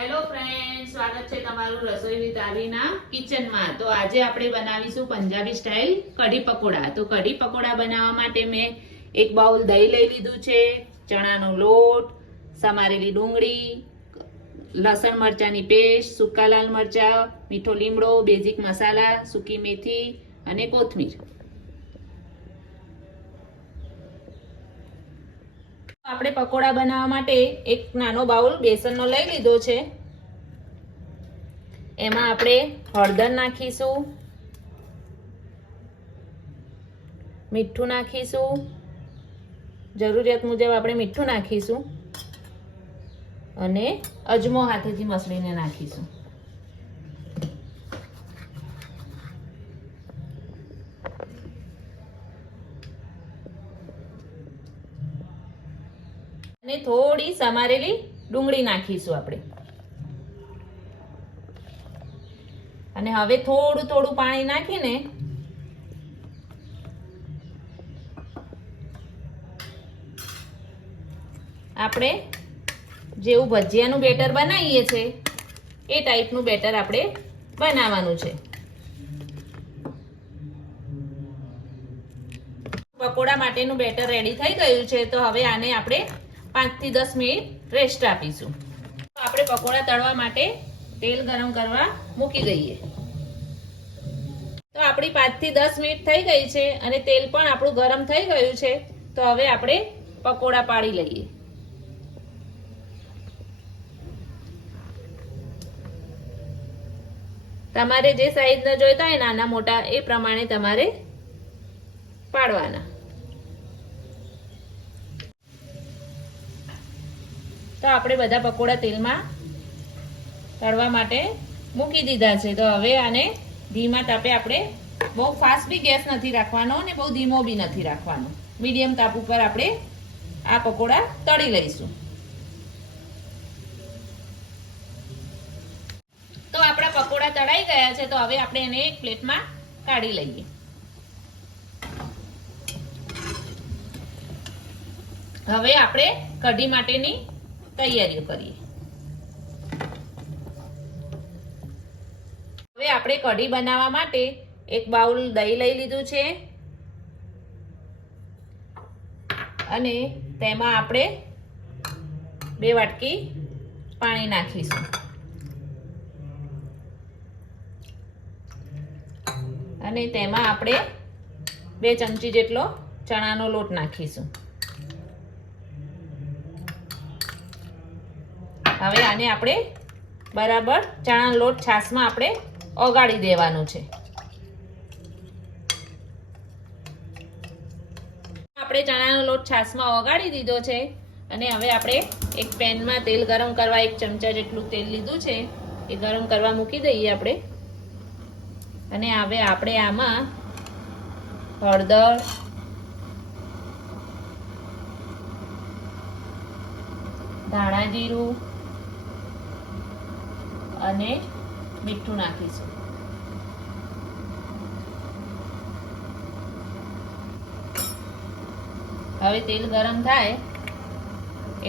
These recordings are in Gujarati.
હેલો ફ્રેન્ડ સ્વાગત છે તમારું રસોઈ વિથ આવીના કિચનમાં. તો આજે આપણે બનાવીશું પંજાબી સ્ટાઇલ કઢી પકોડા. તો કઢી પકોડા બનાવવા માટે મેં એક બાઉલ દહીં લઈ લીધું છે, ચણાનો લોટ, સમારેલી ડુંગળી, લસણ મરચાંની પેસ્ટ, સૂકા લાલ મરચાં, મીઠો લીમડો, બેઝિક મસાલા, સૂકી મેથી અને કોથમીર. આપણે પકોડા બનાવવા માટે એક નાનો બાઉલ બેસનનો લઈ લીધો છે. એમાં આપણે હળદર નાખીશું. મીઠું નાખીશું. જરૂરિયાત મુજબ આપણે મીઠું નાખીશું. અને અજમો હાથેથી મસળીને નાખીશું. અને થોડી સમારેલી ડુંગળી નાખીશું આપણે. અને હવે થોડું થોડું પાણી નાખીને આપણે જેવું ભજીયાનું બેટર બનાવીએ છીએ એ ટાઈપનું બેટર આપણે બનાવવાનું છે. પકોડા માટેનું બેટર રેડી થઈ ગયું છે, તો હવે આને આપણે પાંચથી દસ મિનિટ રેસ્ટ આપીશું. તો આપણે પકોડા તળવા માટે તેલ ગરમ કરવા મૂકી દઈએ. તો આપણી પાંચથી દસ મિનિટ થઈ ગઈ છે અને તેલ પણ આપણું ગરમ થઈ ગયું છે. તો હવે આપણે પકોડા પાડી લઈએ. તમારે જે સાઈઝના જોઈતા હોય નાના મોટા, એ પ્રમાણે તમારે પાડવાના. તો આપણે બધા પકોડા તેલમાં તળવા માટે મૂકી દીધા છે. તો હવે આને ધીમા તાપે આપણે બહુ ફાસ્ટ બી ગેસ નથી રાખવાનો અને બહુ ધીમો બી નથી રાખવાનો. મીડિયમ તાપ ઉપર આપણે આ પકોડા તળી લઈશું. તો આપણા પકોડા તળાઈ ગયા છે. તો હવે આપણે એને એક પ્લેટમાં કાઢી લઈએ. હવે આપણે કઢી માટેની તૈયારીઓ કરીએ. હવે આપણે કઢી બનાવવા માટે એક બાઉલ દહીં લઈ લીધું છે. અને તેમાં આપણે બે વાટકી પાણી નાખીશું. અને તેમાં આપણે બે ચમચી જેટલો ચણાનો લોટ નાખીશું. હવે આને આપણે બરાબર ચણાનો લોટ છાશમાં આપણે ઓગાળી દેવાનું છે. આપણે ચણાનો લોટ છાશમાં ઓગાળી દીધો છે અને હવે આપણે એક પેનમાં તેલ ગરમ કરવા એક ચમચા જેટલું તેલ લીધું છે એ ગરમ કરવા મૂકી દઈએ આપણે. અને હવે આપણે આમાં હળદર, ધાણા જીરું અને મીઠું નાખીશું. હવે તેલ ગરમ થાય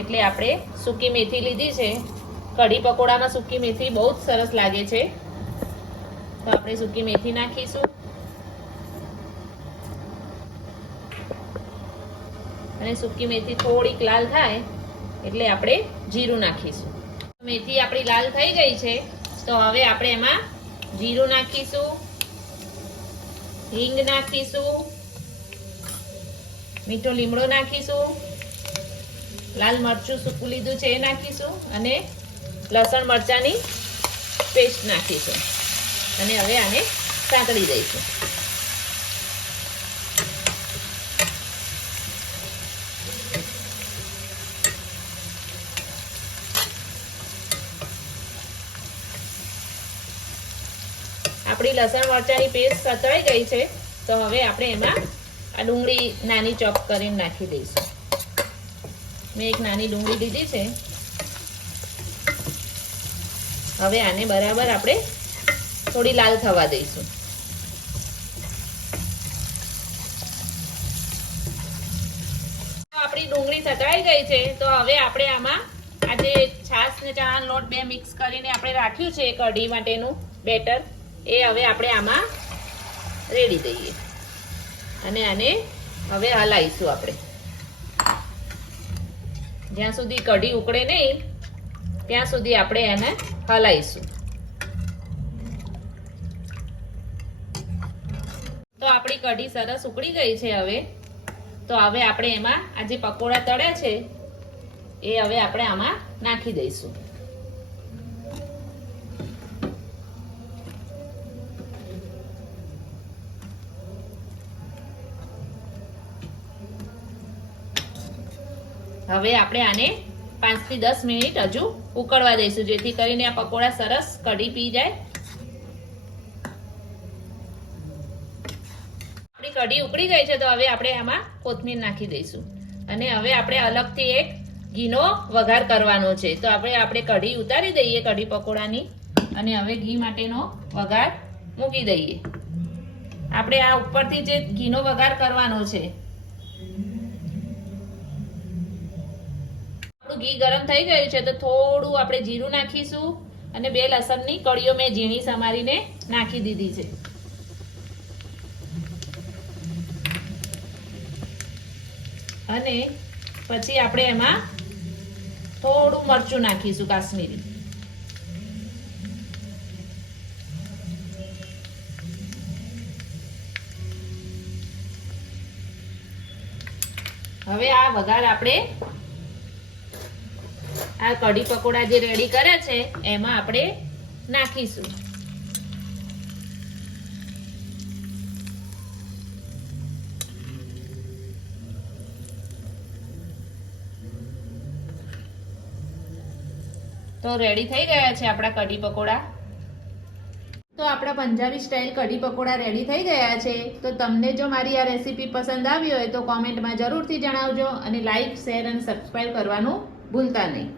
એટલે આપણે સૂકી મેથી લીધી છે. કઢી પકોડામાં સૂકી મેથી બહુ જ સરસ લાગે છે. તો આપણે સૂકી મેથી નાખીશું. અને સૂકી મેથી થોડીક લાલ થાય એટલે આપણે જીરું નાખીશું. મેથી આપણી લાલ થઈ ગઈ છે, તો હવે આપણે એમાં જીરું નાખીશું, હિંગ નાખીશું, મીઠો લીમડો નાખીશું, લાલ મરચું સૂકું લીધું છે એ નાખીશું અને લસણ મરચાંની પેસ્ટ નાખીશું. અને હવે આને સાંકળી દઈશું. આપણી લસણ મરચાંની પેસ્ટ સતળાઈ ગઈ છે, તો હવે આપણે એમાં આ ડુંગળી નાની ચોપ કરીને નાખી દઈશું. મેં એક નાની ડુંગળી લીધી છે. હવે આને બરાબર આપણે થોડી લાલ થવા દઈશું. આપણી ડુંગળી સતળાઈ ગઈ છે, તો હવે આપણે આમાં આજે છાસ ને ચણાનો લોટ બે મિક્સ કરીને આપણે રાખ્યું છે કઢી માટેનું બેટર. એ હવે આપણે આમાં રેડી દઈએ. અને આને હવે હલાવીશું આપણે. જ્યાં સુધી કઢી ઉકળે નહીં, ત્યાં સુધી આપણે એને હલાવીશું તો આપણી કઢી સરસ ઉકળી ગઈ છે હવે. તો હવે આપણે એમાં આ જે પકોડા તળ્યા છે, એ હવે આપણે આમાં નાખી દઈશું. હવે આપણે આને પાંચથી દસ મિનિટ હજુ ઉકળવા દઈશું, જેથી કરીને આ પકોડા સરસ કઢી પી જાય. આપણી કઢી ઉકળી ગઈ છે, તો હવે આપણે આમાં કોથમીર નાખી દઈશું. અને હવે આપણે અલગથી એક ઘીનો વઘાર કરવાનો છે. તો આપણે આપણે કઢી ઉતારી દઈએ કઢી પકોડાની. અને હવે ઘી માટેનો વઘાર મૂકી દઈએ. આપણે આ ઉપરથી જે ઘીનો વઘાર કરવાનો છે આપણું ઘી ગરમ થઈ ગયું છે તો થોડું આપણે જીરું નાખીશું અને બે લસણની કળીઓ મેં ઝીણી સમારીને નાખી દીધી છે. અને પછી આપણે એમાં થોડું મરચું નાખીશું કાશ્મીરી. હવે આ વઘાર આપણે આ કઢી પકોડા જે રેડી કર્યા છે, એમાં આપણે નાખીશું. તો રેડી થઈ ગયા છે આપણા કઢી પકોડા? તો આપણા પંજાબી સ્ટાઇલ કઢી પકોડા રેડી થઈ ગયા છે. તો તમને જો મારી આ રેસીપી પસંદ આવી હોય તો કોમેન્ટમાં જરૂરથી જણાવજો અને લાઈક શેર અને સબસ્ક્રાઈબ કરવાનું ભૂલતા નહીં.